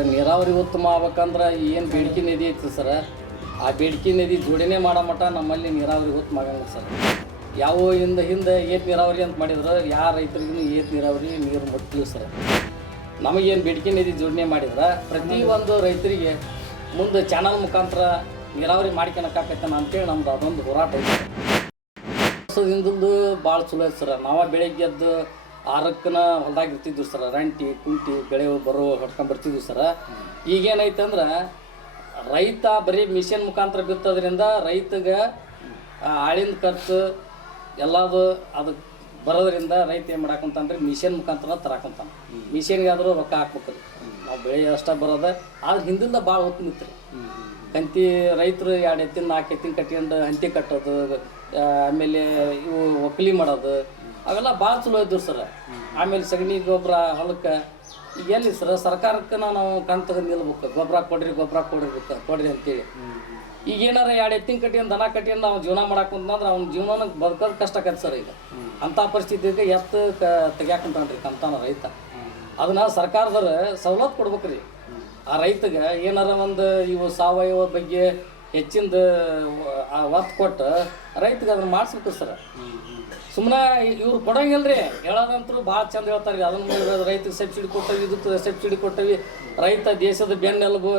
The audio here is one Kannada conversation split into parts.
ಸರ್ ನೀರಾವರಿ ಉತ್ತಮ ಆಗ್ಬೇಕಂದ್ರೆ ಏನು ಬೇಡಿಕೆ ನಿಧಿ ಐತಿ ಸರ್, ಆ ಬೇಡಿಕೆ ನಿಧಿ ಜೋಡಣೆ ಮಾಡೋ ಮಟ್ಟ ನಮ್ಮಲ್ಲಿ ನೀರಾವರಿ ಉತ್ತಮ ಆಗಂಗಿಲ್ಲ ಸರ್. ಯಾವ ಹಿಂದೆ ಏತ್ ನೀರಾವರಿ ಅಂತ ಮಾಡಿದ್ರೆ ಯಾರ ರೈತರಿಗೂ ಏತ್ ನೀರಾವರಿ ನೀರು ಮುಟ್ಟಿಲ್ಲ ಸರ್. ನಮಗೇನು ಬೇಡಿಕೆ ನಿಧಿ ಜೋಡಣೆ ಮಾಡಿದ್ರೆ ಪ್ರತಿಯೊಂದು ರೈತರಿಗೆ ಮುಂದೆ ಚಾನಲ್ ಮುಖಾಂತರ ನೀರಾವರಿ ಮಾಡ್ಕೊಳಕ್ಕಾಗತ್ತೇನ ಅಂತೇಳಿ ನಮ್ದು ಅದೊಂದು ಹೋರಾಟ ಐತೆ. ವರ್ಷದಿಂದಲೂ ಭಾಳ ಚಲೋ ಐತೆ ಸರ್. ನಾವು ಬೆಳಗ್ಗೆ ಎದ್ದು 6ಕ್ಕೆ ಹೊಲ್ದಾಗ ಇರ್ತಿದ್ವಿ ಸರ್. ರಂಟಿ ಕುಂಟಿ ಬೆಳೆ ಬರೋ ಹೊಡ್ಕೊಂಡು ಬರ್ತಿದ್ವಿ ಸರ್. ಈಗೇನೈತೆ ಅಂದ್ರೆ ರೈತ ಬರೀ ಮಿಷನ್ ಮುಖಾಂತರ ಬಿತ್ತೋದ್ರಿಂದ ರೈತಗೆ ಆಳಿನ ಖರ್ಚು ಎಲ್ಲದು ಅದಕ್ಕೆ ಬರೋದ್ರಿಂದ ರೈತ ಏನು ಮಾಡಾಕಂತಂದ್ರೆ ಮಿಷನ್ ಮುಖಾಂತರ ತರಾಕಂತಾನೆ. ಮಿಷನ್ಗೆ ಆದರೂ ರೊಕ್ಕ ಹಾಕ್ಬೇಕು. ನಾವು ಬೆಳೆ ಅಷ್ಟೇ ಬರೋದು ಆದ್ರೆ ಹಿಂದಿಂದ ಭಾಳ ಹೊತ್ತು ನಿಂತ್ರಿ. ಕಂತಿ ರೈತರು 2 ಎತ್ತಿನ 4 ಎತ್ತಿನ ಕಟ್ಕೊಂಡು ಹಂತಿ ಕಟ್ಟೋದು, ಆಮೇಲೆ ಇವು ಒಕ್ಕಲಿ ಮಾಡೋದು ಅವೆಲ್ಲ ಭಾಳ ಚಲೋ ಇದ್ದವು ಸರ್. ಆಮೇಲೆ ಸಗಣಿ ಗೊಬ್ಬರ ಹೊಲಕ್ಕೆ ಈಗ ಎಲ್ಲಿ ಸರ್ ಸರ್ಕಾರಕ್ಕೆ ನಾವು ಕಣ್ ತೆಗೆದು ನಿಲ್ಬೇಕು, ಗೊಬ್ಬರ ಕೊಡ್ರಿ ಅಂತೇಳಿ. ಈಗೇನಾರ 2 ಎತ್ತಿನ ಕಟ್ಟಿಯನ್ನು ದನ ಕಟ್ಟಿಯನ್ನು ನಾವು ಜೀವನ ಮಾಡಾಕಂತಂದ್ರೆ ಅವ್ನ ಜೀವನಕ್ಕೆ ಬದುಕೋದು ಕಷ್ಟ ಆಗತ್ತೆ ಸರ್. ಈಗ ಅಂಥ ಪರಿಸ್ಥಿತಿಗೆ ಎತ್ತು ತೆಗ್ಯಾಕಂತಾನ್ರಿ ಕಂತಾನ ರೈತ. ಅದನ್ನ ಸರ್ಕಾರದವ್ರು ಸವಲತ್ತು ಕೊಡ್ಬೇಕ್ರಿ ಆ ರೈತಗೆ. ಏನಾರ ಒಂದು ಇವು ಸಾವಯವ ಬಗ್ಗೆ ಹೆಚ್ಚಿಂದ ಒತ್ತು ಕೊಟ್ಟು ರೈತಗೆ ಅದನ್ನ ಮಾಡಿಸ್ಬೇಕು ಸರ್. ಸುಮ್ಮನೆ ಇವ್ರು ಕೊಡಂಗಿಲ್ರಿ, ಹೇಳೋದಂತೂ ಭಾಳ ಚಂದ ಹೇಳ್ತಾರೆ ರೀ. ಅದನ್ನು ರೈತಗೆ ಸಬ್ಸಿಡಿ ಕೊಟ್ಟವಿ, ಇದಕ್ಕೆ ಸಬ್ಸಿಡಿ ಕೊಟ್ಟವಿ, ರೈತ ದೇಶದ ಬೆನ್ನೆಲುಬು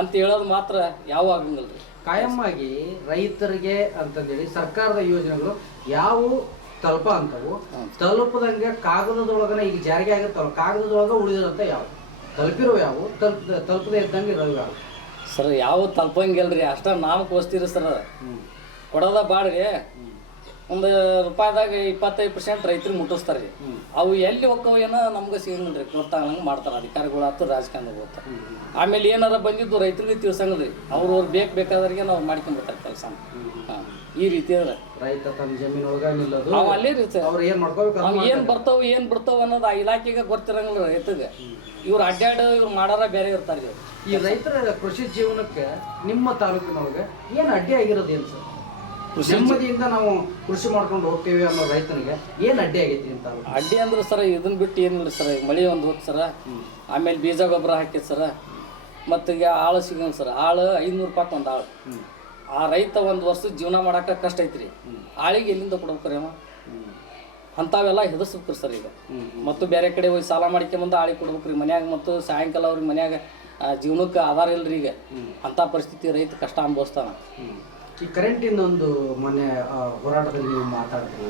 ಅಂತ ಹೇಳೋದು ಮಾತ್ರ ಯಾವ ಆಗಂಗಿಲ್ಲ ರೀ. ಕಾಯಮ್ಮಾಗಿ ರೈತರಿಗೆ ಅಂತಂದೇಳಿ ಸರ್ಕಾರದ ಯೋಜನೆಗಳು ಯಾವುವು ತಲುಪ ಅಂತವು ತಲುಪದಂಗೆ ಕಾಗದದೊಳಗನ ಈಗ ಜಾರಿಗೆ ಆಗಿರ್ತಾವಲ್ಲ, ಕಾಗದದೊಳಗೆ ಉಳಿದಿರಂತ ಯಾವ ತಲುಪಿರೋ ಯಾವ ತಲುಪದೇ ಇದ್ದಂಗೆ ಇರೋವು ಯಾವ ಸರ್? ಯಾವ ತಲುಪಂಗಿಲ್ರಿ, ಅಷ್ಟ ನಾವು ಕೋಸ್ತೀರಿ ಸರ್. ಕೊಡೋದ ಬಾಡ್ರಿ ಒಂದು ರೂಪಾಯಿದಾಗ 25% ರೈತರಿಗೆ ಮುಟ್ಟಿಸ್ತಾರೆ ರೀ. ಅವು ಎಲ್ಲಿ ಹೋಕ್ಕವ ಏನೋ ನಮ್ಗೆ ಸಿಗಂಗಿಲ್ಲ ರೀ. ಗೊತ್ತಾಗಂಗೆ ಮಾಡ್ತಾರೆ ಅಧಿಕಾರಿಗಳು ಆಯ್ತು, ರಾಜಕಾರಣ ಗೊತ್ತ. ಆಮೇಲೆ ಏನಾರ ಬಂದಿದ್ದು ರೈತರಿಗೆ ತಿಳ್ಸಂಗಿಲ್ಲ ರೀ. ಅವ್ರು ಬೇಕಾದವ್ರಿಗೆ ನಾವು ಮಾಡ್ಕೊಂಡ್ಬಿಡ್ತಾರೆ ಕೆಲಸ. ಈ ರೀತಿ ಅದ್ರ ರೈತ ತನ್ನ ಜಮೀನೊಳಗ ನಿಲ್ಲೋದು ನಾವು ಅಲ್ಲೇ ರೀ ಸರ್. ಅವ್ರು ಏನು ಮಾಡ್ಕೋಬೇಕು, ಅವ್ನು ಏನು ಬಿಡ್ತಾವ ಅನ್ನೋದು ಆ ಇಲಾಖೆಗೆ ಗೊತ್ತಿರಂಗಿಲ್ಲ ರೈತಗೆ. ಇವ್ರು ಅಡ್ಡಾಡು ಇವ್ರು ಮಾಡಾರ ಬೇರೆ ಇರ್ತಾರೆ. ಈ ರೈತರ ಕೃಷಿ ಜೀವನಕ್ಕೆ ನಿಮ್ಮ ತಾಲೂಕಿನೊಳಗೆ ಏನು ಅಡ್ಡಿ ಆಗಿರೋದು ಏನು ಸರ್? ನೆಮ್ಮದಿಯಿಂದ ನಾವು ಕೃಷಿ ಮಾಡ್ಕೊಂಡು ಹೋಗ್ತೀವಿ ಅನ್ನೋ ರೈತನಿಗೆ ಏನು ಅಡ್ಡಿ ಆಗೈತಿ ಅಂತ? ಅಡ್ಡಿ ಅಂದ್ರೆ ಸರ್ ಇದನ್ನ ಬಿಟ್ಟು ಏನಿಲ್ಲ ಸರ್. ಮಳೆ ಒಂದು ಹೋದ್ ಸರ, ಆಮೇಲೆ ಬೀಜ ಗೊಬ್ಬರ ಹಾಕಿದ್ ಸರ, ಮತ್ತು ಈಗ ಆಳು ಸಿಗಂಗ ಸರ್. ಆಳು 500 ರೂಪಾಯಿ ಒಂದು ಆಳು. ಆ ರೈತ ಒಂದು ವರ್ಷ ಜೀವನ ಮಾಡಕ್ಕೆ ಕಷ್ಟ ಐತ್ರಿ. ಆಳಿಗೆ ಎಲ್ಲಿಂದ ಕೊಡ್ಬೇಕ್ರಿ ಅವ? ಅಂಥವೆಲ್ಲ ಹೆದರ್ಸ್ಬೇಕ್ರಿ ಸರ್ ಈಗ. ಮತ್ತು ಬೇರೆ ಕಡೆ ಹೋಗಿ ಸಾಲ ಮಾಡ್ಕೊಂಬಂದು ಆಳಿಗೆ ಕೊಡ್ಬೇಕ್ರಿ ಮನ್ಯಾಗ. ಮತ್ತು ಸಾಯಂಕಾಲ ಅವ್ರಿಗೆ ಮನ್ಯಾಗ ಜೀವನಕ್ಕೆ ಆಧಾರ ಇಲ್ರಿ ಈಗ. ಅಂಥ ಪರಿಸ್ಥಿತಿ ರೈತ ಕಷ್ಟ ಅನುಭವಿಸ್ತಾನ. ಈ ಕರೆಂಟಿಂದ ಒಂದು ಮೊನ್ನೆ ಹೋರಾಟದಲ್ಲಿ ನೀವು ಮಾತಾಡಿದ್ರಿ,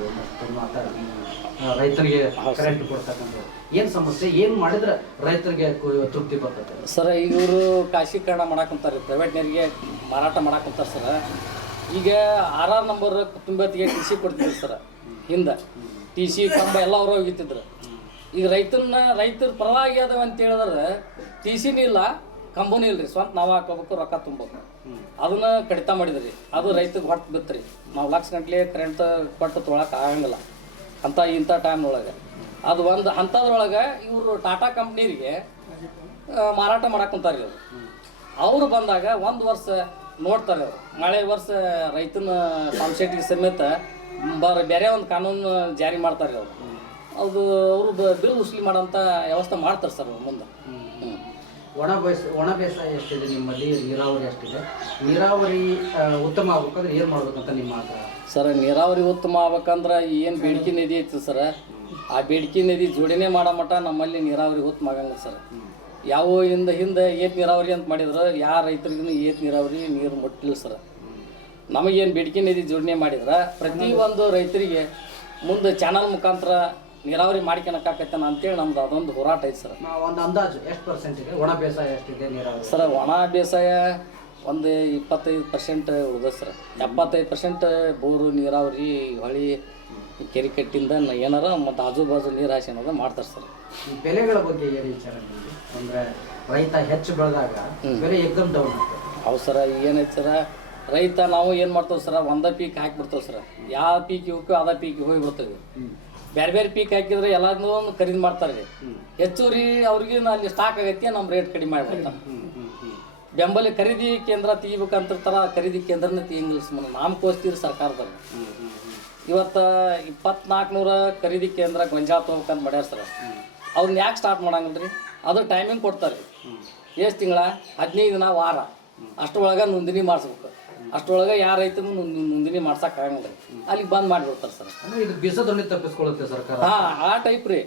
ರೈತರಿಗೆ ಕರೆಂಟ್ ಕೊಡ್ತಕ್ಕಂಥ ಏನು ಸಮಸ್ಯೆ, ಏನು ಮಾಡಿದ್ರೆ ರೈತರಿಗೆ ತೃಪ್ತಿ ಬರ್ತದೆ ಸರ್? ಈಗ ಇವರು ಖಾಸಗೀಕರಣ ಮಾಡಾಕಂತಾರೆ, ಪ್ರೈವೇಟ್ನವ್ರಿಗೆ ಮಾರಾಟ ಮಾಡಾಕಂತಾರೆ ಸರ್. ಈಗ 6 ನಂಬರ್ ಕುಟುಂಬತ್ತಿಗೆ TC ಕೊಡ್ತಿದ್ರು ಸರ್. ಹಿಂದೆ TC ಕಂಬ ಎಲ್ಲ ಅವರು ಹೋಗಿತ್ತಿದ್ರು. ಈಗ ರೈತರ ಪರವಾಗಿ ಅದಾವ ಅಂತ ಹೇಳಿದ್ರೆ TCನೂ ಇಲ್ಲ, ಕಂಬನೂ ಇಲ್ಲ ರೀ. ಸ್ವಂತ ನಾವು ಹಾಕೋಬೇಕು, ರೊಕ್ಕ ತುಂಬಬೇಕು. ಅದನ್ನ ಕಡಿತ ಮಾಡಿದ್ರಿ. ಅದು ರೈತಗೆ ಹೊಟ್ಟು ಬಿತ್ತರಿ. ನಾವು ಲಕ್ಷ ಗಂಟ್ಲೆ ಕರೆಂಟ್ ಕೊಟ್ಟು ತೊಗೊಳಕ್ಕೆ ಆಗಂಗಿಲ್ಲ ಇಂಥ ಟೈಮ್ನೊಳಗೆ. ಅದು ಒಂದು ಅಂಥದ್ರೊಳಗೆ ಇವರು ಟಾಟಾ ಕಂಪ್ನಿರಿಗೆ ಮಾರಾಟ ಮಾಡಾಕಂತಾರೆ. ಅವರು ಬಂದಾಗ 1 ವರ್ಷ ನೋಡ್ತಾರೆ. ಅವರು ನಾಳೆ ವರ್ಷ ರೈತನ ಪಂಪ್ಸೆಟ್ಗೆ ಸಮೇತ ಬೇರೆ ಒಂದು ಕಾನೂನು ಜಾರಿ ಮಾಡ್ತಾರೆ. ಅದು ಅವರು ಬಿಲ್ ವಸೂಲಿ ಮಾಡೋಂಥ ವ್ಯವಸ್ಥೆ ಮಾಡ್ತಾರೆ ಸರ್ ಮುಂದೆ. ಒಣ ಬೇಸಾಯ ಎಷ್ಟಿದೆ ನಿಮ್ಮಲ್ಲಿ? ನೀರಾವರಿ ಎಷ್ಟಿದೆ? ನೀರಾವರಿ ಉತ್ತಮ ಆಗ್ಬೇಕಂದ್ರೆ ಏನು ಮಾಡ್ಬೇಕಂತ ನಿಮ್ಮ ಆಗ್ರಹ ಸರ್? ನೀರಾವರಿ ಉತ್ತಮ ಆಗ್ಬೇಕಂದ್ರೆ ಏನು ಬೇಡಿಕೆ ನಿಧಿ ಐತಿ ಸರ್, ಆ ಬೇಡಿಕೆ ನಿಧಿ ಜೋಡಣೆ ಮಾಡೋ ಮಟ್ಟ ನಮ್ಮಲ್ಲಿ ನೀರಾವರಿ ಉತ್ತಮ ಆಗಂಗಿಲ್ಲ ಸರ್. ಯಾವ ಹಿಂದೆ ಏತ್ ನೀರಾವರಿ ಅಂತ ಮಾಡಿದ್ರೆ ಯಾರ ರೈತರಿಗೂ ಏತ್ ನೀರಾವರಿ ನೀರು ಮುಟ್ಟಿಲ್ಲ ಸರ್. ನಮಗೇನು ಬೇಡಿಕೆ ನಿಧಿ ಜೋಡಣೆ ಮಾಡಿದ್ರೆ ಪ್ರತಿಯೊಂದು ರೈತರಿಗೆ ಮುಂದೆ ಚಾನಲ್ ಮುಖಾಂತರ ನೀರಾವರಿ ಮಾಡ್ಕೊಳಕ್ಕಾಗತ್ತೇನ ಅಂತೇಳಿ ನಮ್ದು ಅದೊಂದು ಹೋರಾಟ ಐತೆ ಸರ್. ಒಂದು ಅಂದಾಜು ಎಷ್ಟು ಪರ್ಸೆಂಟಿಗೆ ಒಣ ಬೇಸಾಯ ಎಷ್ಟಿದೆ ನೀರಾವರಿ ಸರ್? ಒಣ ಬೇಸಾಯ ಒಂದು 25% ಉಳಿದ ಸರ್. 75% ಬೋರು, ನೀರಾವರಿ, ಹೊಳಿ, ಕೆರೆ ಕಟ್ಟಿಂದ ಏನಾರ ಮತ್ತು ಆಜು ಬಾಜು ನೀರು ಹಾಸಿ ಅನ್ನೋದು ಮಾಡ್ತಾರೆ ಸರ್. ಬೆಲೆಗಳ ಬಗ್ಗೆ ಏನು ವಿಚಾರ ನಿಮಗೆ? ಅಂದರೆ ರೈತ ಹೆಚ್ಚು ಬೆಳೆದಾಗ ಬೆಲೆ ಎಕ್ದಮ್ ಡೌನ್ ಆಗ್ತದೆ. ಹೌದು ಸರ. ಏನೈತೆ ಸರ, ರೈತ ನಾವು ಏನು ಮಾಡ್ತೇವೆ ಸರ, ಒಂದೇ ಪೀಕ್ ಹಾಕಿಬಿಡ್ತೇವೆ ಸರ್. ಯಾವ ಪೀಕ್ ಇವಕ್ಕೂ ಅದ ಪೀಕ್ ಹೋಗಿಬಿಡ್ತೇವೆ. ಬೇರೆ ಪೀಕ್ ಹಾಕಿದ್ರೆ ಎಲ್ಲದನ್ನೂ ಖರೀದಿ ಮಾಡ್ತಾರೆ ರೀ. ಹೆಚ್ಚುವರಿ ಅವ್ರಿಗೆ ಅಲ್ಲಿ ಸ್ಟಾಕ್ ಆಗೈತಿ, ನಮ್ಮ ರೇಟ್ ಕಡಿಮೆ ಮಾಡಿಬಿಡ್ತಾರೆ. ಬೆಂಬಲ ಖರೀದಿ ಕೇಂದ್ರ ತೆಗಿಬೇಕಂತಿರ್ತಾರ, ಖರೀದಿ ಕೇಂದ್ರನೇ ತೆಗಿಂಗಿಲ್ಲ. ಸುಮ್ಮನೆ ನಾಮ ಕೋಸ್ತೀರಿ ಸರ್ಕಾರದಲ್ಲಿ. ಇವತ್ತು 2400 ಖರೀದಿ ಕೇಂದ್ರ ಗೊಂಜಾಳ ತೊಗೋಬೇಕಂತ ಮಾಡ್ಯಾರ ಸರ್. ಅವ್ರನ್ನ ಯಾಕೆ ಸ್ಟಾರ್ಟ್ ಮಾಡಂಗಿಲ್ಲ ರೀ? ಅದು ಟೈಮಿಂಗ್ ಕೊಡ್ತಾರೆ ರೀ. ಎಷ್ಟು ತಿಂಗಳ 15 ದಿನ ವಾರ ಅಷ್ಟರೊಳಗೆ ನೋಂದಣಿ ಮಾಡಿಸ್ಬೇಕು. ಅಷ್ಟರೊಳಗೆ ಯಾರ ರೈತರು ನೋಂದಣಿ ಮಾಡ್ಸೋಕ್ಕಾಗಂಗಿಲ್ಲ, ಅಲ್ಲಿಗೆ ಬಂದ್ ಮಾಡಿಬಿಡ್ತಾರೆ ಸರ್. ಅಂದ್ರೆ ಇದು ಬೀಸ ದಂಡಿ ತಪ್ಪಿಸ್ಕೊಳ್ಳುತ್ತೆ ಸರ್ಕಾರ. ಆ ಟೈಪ್ ರೀ.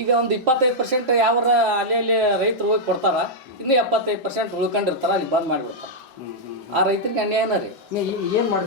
ಈಗ ಒಂದು 25% ಯಾವ ಅಲ್ಲಿ ರೈತರು ಹೋಗಿ ಕೊಡ್ತಾರ, ಇನ್ನು 75% ಉಳ್ಕೊಂಡಿರ್ತಾರ, ಅಲ್ಲಿ ಬಂದ್ ಮಾಡಿಬಿಡ್ತಾರೆ. ಆ ರೈತರಿಗೆ ಅನ್ಯಾಯನ ರೀ. ಏನು ಮಾಡ್ತೀವಿ